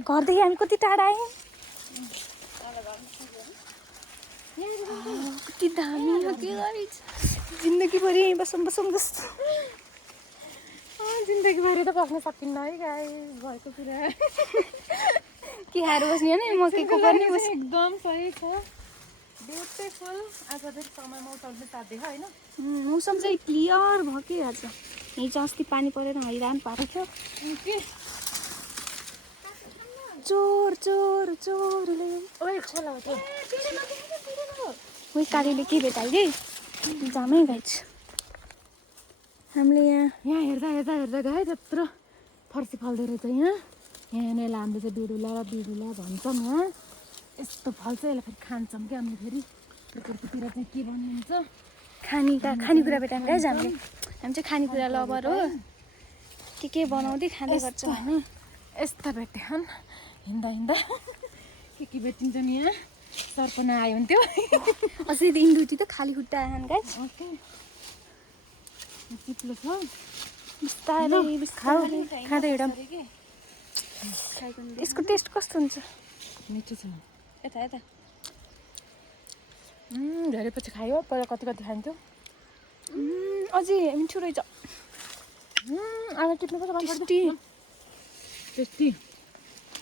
घरदेखि हामी कति टाढा आयौँ कति दामी हो के गरिन्छ जिन्दगीभरि यहीँ बसौँ जस्तो जिन्दगीभरि त बस्न सकिन्न है गाई भएको कुरा के खाएर बस्ने नि मकैको पनि एकदम सही छ ब्युटिफुल आज चाहिँ समय मौसमले साथ दियो होइन मौसम चाहिँ क्लियर भयो कि आज यहीँ चाहिँ अस्ति पानी परेर हैरान पारेको थियो चोर चोर चोरले उही कालीले के भेटाइदिए जामै गाइछ हामीले यहाँ हेर्दा गाई त्यत्रो फर्सी फल्दो रहेछ यहाँनिर हामीले चाहिँ बिडुला भन्छौँ यहाँ यस्तो फल्छ यसलाई फेरि खान्छौँ क्या हामीले फेरि प्रकृतितिर चाहिँ के भन्नुहुन्छ खानेकुरा भेटायौँ गाइज हामी चाहिँ खानेकुरा लभर हो के बनाउँदै खाँदै गर्छौँ होइन यस्ता भेट्यौँ हिँड्दा के भेटिन्छ नि यहाँ सर्पना आयो हुन्थ्यो अझै इन्डुटी त खाली खुट्टा आएन गाइज चिप्लो छ बिस्तारै खाँदै हिँडौँ यसको टेस्ट कस्तो हुन्छ मिठो छ यता धेरै पछि खायो पहिला कति खान्थ्यो अझै मिठो रहेछ आधा टिप्नुपर्छ टेस्टी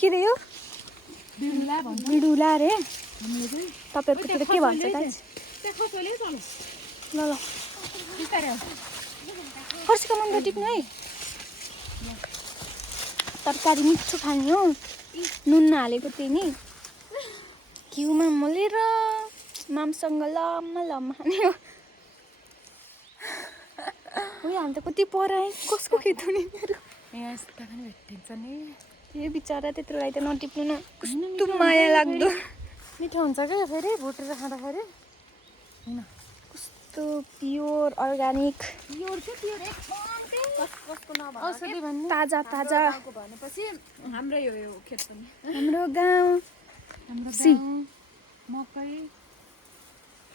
के रे यो बिडुला रे हामीले तपाईँहरूकोतिर के भन्छ गाइज ल फर्सीको मन टिप्नु है तरकारी मिठो खाने हो नुन नहालेको त्यही नि घिउमा मोलेर मामसँग लम्मा खाने हो हामी त कति पराएँ कसको खेत हुने मेरो यहाँ यस्ता पनि भेटिन्छ नि ए बिचरा त्यत्रोलाई त नटिप्नु न कस्तो माया लाग्दो मिठो हुन्छ क्या फेरि भुटेर खाँदाखेरि होइन कस्तो प्योर अर्ग्यानिक औषधि भन्ने ताजा भनेपछि हाम्रै हो यो खेत पनि हाम्रो गाउँ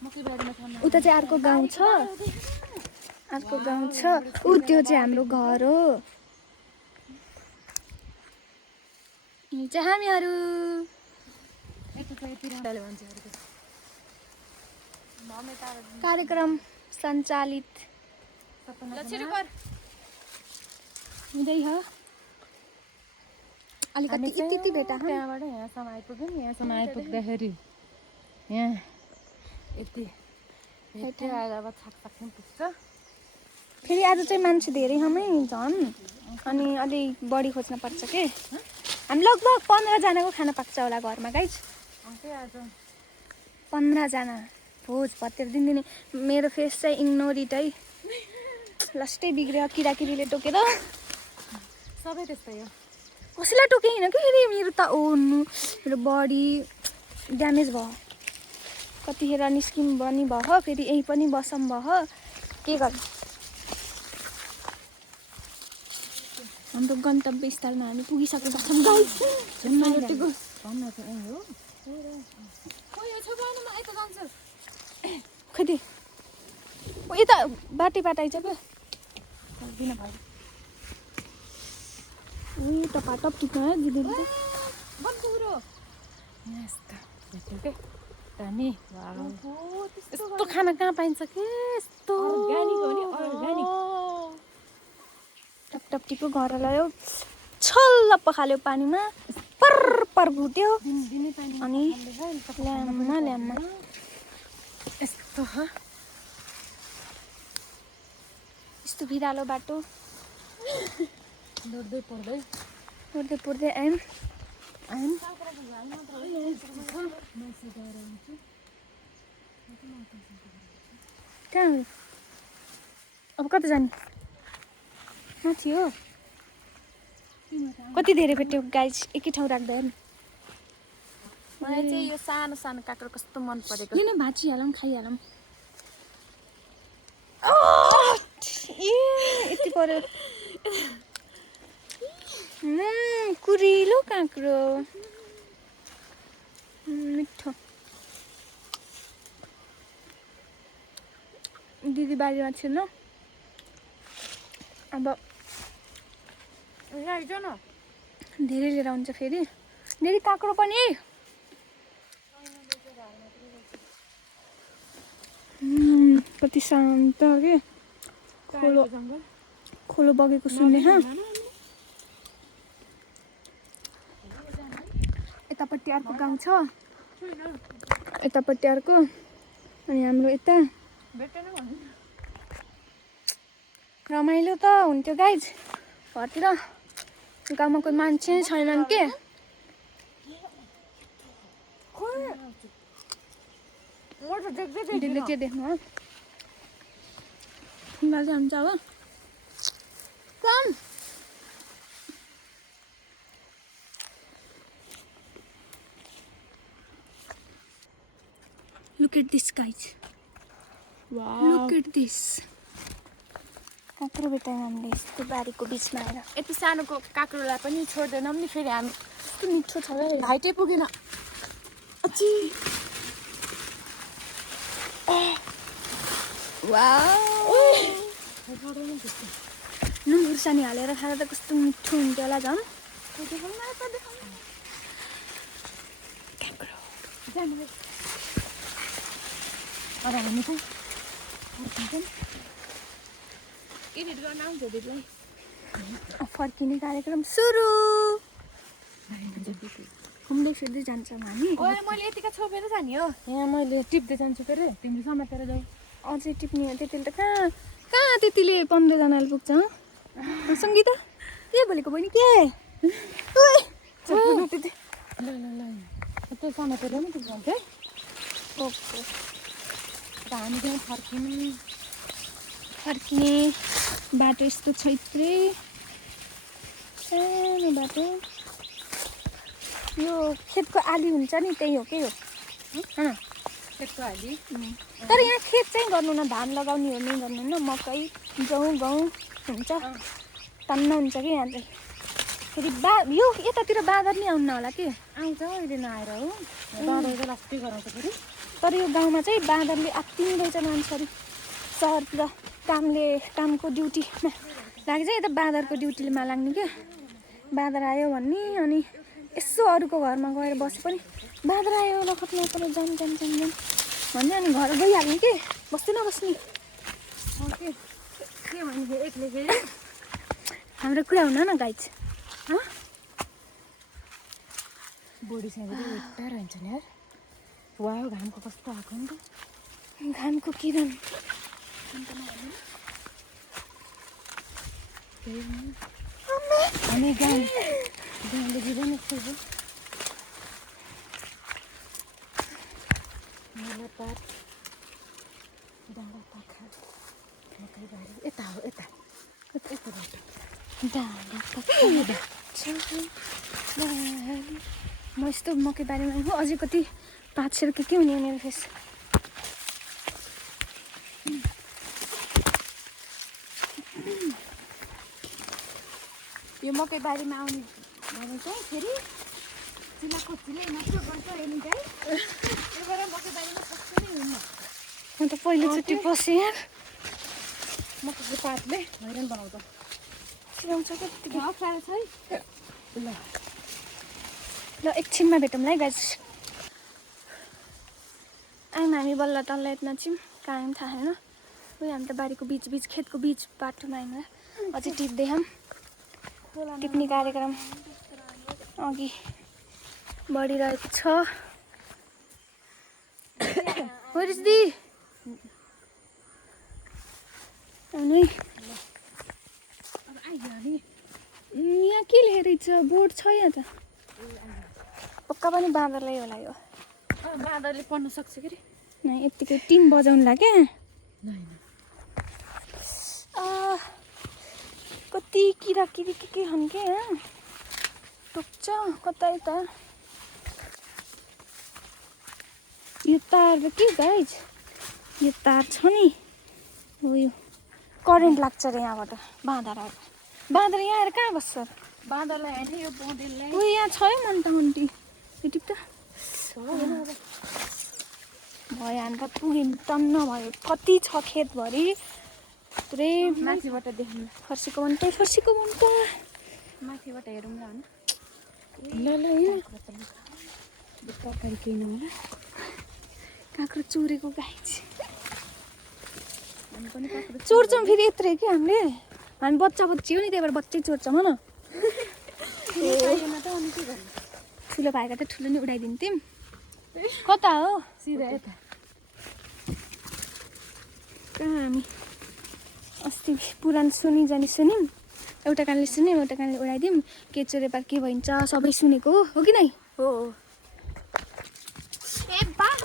मकै बारीमा खानु उता चाहिँ अर्को गाउँ छ ऊ त्यो चाहिँ हाम्रो घर हो यी चाहिँ हामीहरू कार्यक्रम सञ्चालित हुँदै हो अलिकति यति भेटा त्यहाँबाट यहाँसम्म आइपुग्यौँ यहाँसम्म आइपुग्दाखेरि यहाँ यति भेट्यो अब छाक पुग्छ फेरि आज चाहिँ मान्छे धेरै हमै झन् अनि अलिक बढी खोज्न पर्छ के हामी लगभग 15 जनाको खाना पाक्छ होला घरमा गाइज 15 जना भोज भतेर दिनदिनै मेरो फेस चाहिँ इग्नोरिट है लास्टै बिग्रियो किराकिरीले टोकेर सबै त्यस्तै हो कसैलाई टोके होइन कि फेरि मेरो त मेरो बडी ड्यामेज भयो कतिखेर निस्किम पनि भयो फेरि यहीँ पनि बसम भयो के गर्नु हाम्रो गन्तव्य स्थलमा हामी पुगिसकेका छौँ गाइस खोइ यता बाटै आइज क्या दिन भयो उयो टपाटप टिप्नु है दिदीले दामी यस्तो खाना कहाँ पाइन्छ कि यस्तो टप टिप्यो घर ल्यायो छल्ल पखाल्यो पानीमा पर भुट्यो अनि ल्याम्मा यस्तो भिरालो बाटो दौड्दै पुर्दै आयौँ कहाँ हो अब कता जाने माथि हो कति धेरै भेट्यो गाइज एकै ठाउँ राख्दा नि मलाई चाहिँ यो सानो सानो काँक्रो कस्तो मन परेको किन भाँचिहालौँ खाइहालौँ यति पर्यो कुरिलो काँक्रो मिठो दिदी बारीमा छिर्नु अब आइज न धेरै लिएर आउँछ फेरि धेरै काँक्रो पनि कति शान्त के खोलो खोलो बगेको सुन्ने यतापट्टि अर्को गाउँ छ यतापट्टि अर्को अनि हाम्रो यता रमाइलो त हुन्थ्यो गाइज घरतिर गाउँमा कोही मान्छे छैनन् के दिदीले के देख्नु हो बाजे हुन्छ अब कम Look at this, guys. Wow. Look at this. काँक्रो भेटायौँ हामीले यस्तो बारीको बिचमा आएर यति सानोको काँक्रोलाई पनि छोड्दैनौँ नि फेरि हामी कस्तो मिठो छ र हाइटै पुगेन नुन खुर्सानी हालेर खाँदा त कस्तो मिठो हुन्थ्यो होला झन् अब हामी चाहिँ एडिट गर्न आउँछ दिदीलाई फर्किने कार्यक्रम सुरु घुम्दै फिर्दै जान्छौँ हामी मैले यतिका छोपेर जाने हो यहाँ मैले टिप्दै जान्छु फेरि तिमीले समातेर जाऊ अझै टिप्ने हो त्यतिले त कहाँ कहाँ त्यतिले 15जनाले पुग्छ सङ्गीता के बोलेको बहिनी के ल त्यो समातेर पनि टिप जान्छ है ओके हामी त्यहाँ फर्किने बाटो यस्तो छैत्रे सानो बाटो यो खेतको आली हुन्छ नि त्यही हो के हो खेतको आली तर यहाँ खेत चाहिँ गर्नु न धान लगाउने हो नि गर्नु न मकै गहुँ हुन्छ तन्न हुन्छ कि यहाँ चाहिँ फेरि यो यतातिर बाँदर नि आउनु होला के आउँछ अहिले नआएर हो बाँदरको लास्टै गराउँछ फेरि तर यो गाउँमा चाहिँ बाँदरले आत्तिँदैछ मान्छेहरू सहरतिर कामको ड्युटीमा लाग्छ यता बाँदरको ड्युटीमा लाग्ने क्या बाँदर आयो भन्ने अनि यसो अरूको घरमा गएर बसे पनि बाँदर आयो लखत नपऱ्यो जान भन्ने अनि घर गइहाल्ने के बस्दै नबस्ने के भने एक्लै फेरि हाम्रो कुरा हुन न गाइज बोडीसँग एउटा रहन्छ नि यार वा घामको कस्तो आएको नि त घामको किरण हामी गाउँले जिरो नि खोज्यो पात डाँडा पाखा मकैबारी यता हो यता बाटो म यस्तो मकैबारीमा हो अझै कति 500 के हुने मेरो फेस यो मकैबारीमा आउने भने चाहिँ फेरि चिलाको चिलै मात्र गर्छ हेर्नु चाहिँ त्यही भएर मकैबारीमा कस्तो नै हुन्न म त पहिलोचोटि पसेँ यार मकैको पातले हैरान बनाउँछ चिलाउँछ क्या त्यतिकै अप्ठ्यारो छ है ल एकछिनमा भेटौँ है गाइज आयौँ हामी बल्ल तल्ल यत्न छौँ कहाँ आयौँ थाहा छैन उयो हामी त बारीको बिच खेतको बिच बाटोमा आयौँ अझै टिप्दै छौँ टिप्ने कार्यक्रम अघि बढिरहेको छ हो दिदी आउनु है यहाँ के लेखेको छ बोर्ड छ यहाँ त पक्का पनि बाँदरलाई होला यो बाँदरले पढ्न सक्छ के न यत्तिकै 3 बजाउनु लाग्यो कति किरा किरी के छन् के टोक्छ कता यता यो तार के गाइज यो तार छ नि हो यो करेन्ट लाग्छ रे यहाँबाट बाँदर आएर बाँदर यहाँ आएर कहाँ बस्छ बाँदरलाई होइन यो बोँदेललाई उयो यहाँ छ है मन त अन्टी यो टिप त भयो हाम्रो पुग्यौँ टन्न भयो कति छ खेतभरि पुरै माथिबाट देख्नु फर्सीको मन त्यही फर्सीको मन त माथिबाट हेरौँ न ल तरकारी केही नहोला काँक्रो चोरेको गाई हामी पनि काँक्रो चोर्छौँ फेरि यत्रो कि हामीले हामी बच्चा बच्ची हो नि त्यही भएर बच्चै चोर्छौँ हो न पाएन त अनि के गर्नु ठुलो भएको त ठुलो नै उडाइदिन्थ्यौँ कता हो सिधा यता कहाँ हामी अस्ति पुरानो सुनि जाने सुन्यौँ एउटा कानले सुन्यौँ एउटा कानले उडाइदिउँ के चोरेपा के भइन्छ सबै सुनेको हो कि नै हो ए बाघ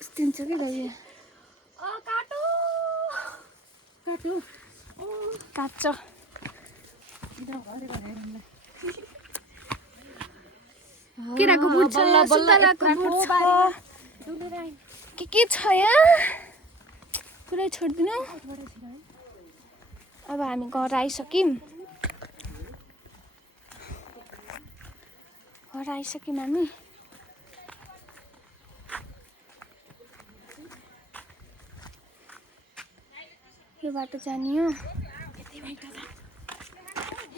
यस्तो हुन्छ कि दाइ काटो काटो काट्छ केराको बुट छ सुन्तलाको बुट छ के छ यहाँ पुरै छोडिदिनु अब हामी घर आइसक्यौँ हामी यो बाटो जाने हो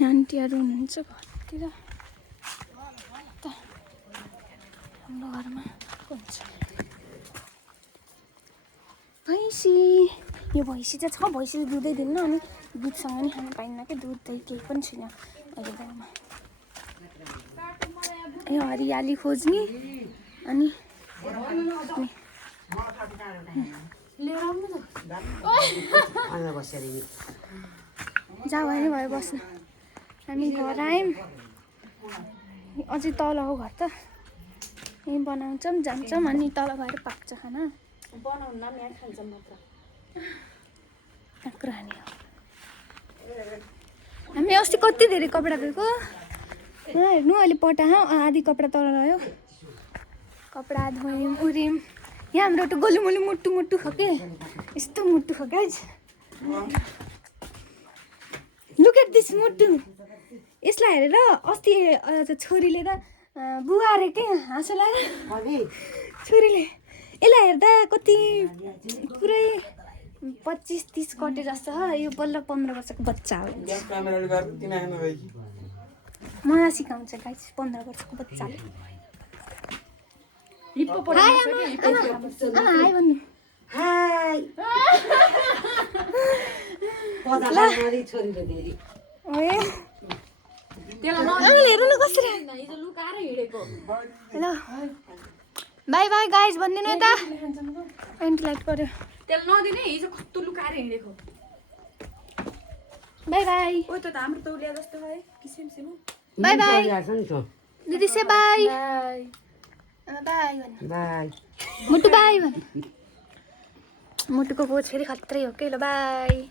आन्टीहरू हुनुहुन्छ घरतिर हाम्रो घरमा हुन्छ भैँसी यो भैँसी चाहिँ छ भैँसीले दुधै दिन्न अनि दुधसँग नि खानु पाइन्न कि दुध दही केही पनि छैन अहिले गाउँमा यो हरियाली खोज्ने अनि जा भयो भयो बस्नु हामी घर आयौँ अझै तल हो घर त यहीँ बनाउँछौँ जान्छौँ अनि तल गएर पाक्छ खाना बनाउन यहाँ खान्छौँ मात्र काँक्रो हाने हो हामी अस्ति कति धेरै कपडा धोएको यहाँ हेर्नु अहिले पटा आधी कपडा तल रह्यो कपडा धोयौँ उर्यौँ यहाँ हाम्रो एउटा गोलुमोलु मुट्टु मुट्टु खो के यस्तो मुट्टु खो गाइज लुक एट दिस मुट्टु यसलाई हेरेर अस्ति छोरीले त बुवा अरे के हाँसो लगाएर छोरीले यसलाई हेर्दा कति पुरै 25-30 कटे जस्तो हो यो बल्ल 15 वर्षको बच्चा हो मलाई सिकाउँछ गाइस 15 वर्षको बच्चाले हाई भन्नु हाई हेर्नु न कसरी लुकाएर हिँडेको ल बाई बाई गाइस भनिदिनु यता एन्टी लाइट पर्यो त्यसलाई नदिने हिजो कस्तो लुकाएर हिँडेको बाई बाई ओ त हाम्रो तौलिया जस्तो है किसिम सिमु बाई बाई दिदी से बाई बाई बाई भन्नु बाई मुटु बाई भन्नु मुटुको कोच फेरि खत्रै हो के ल बाई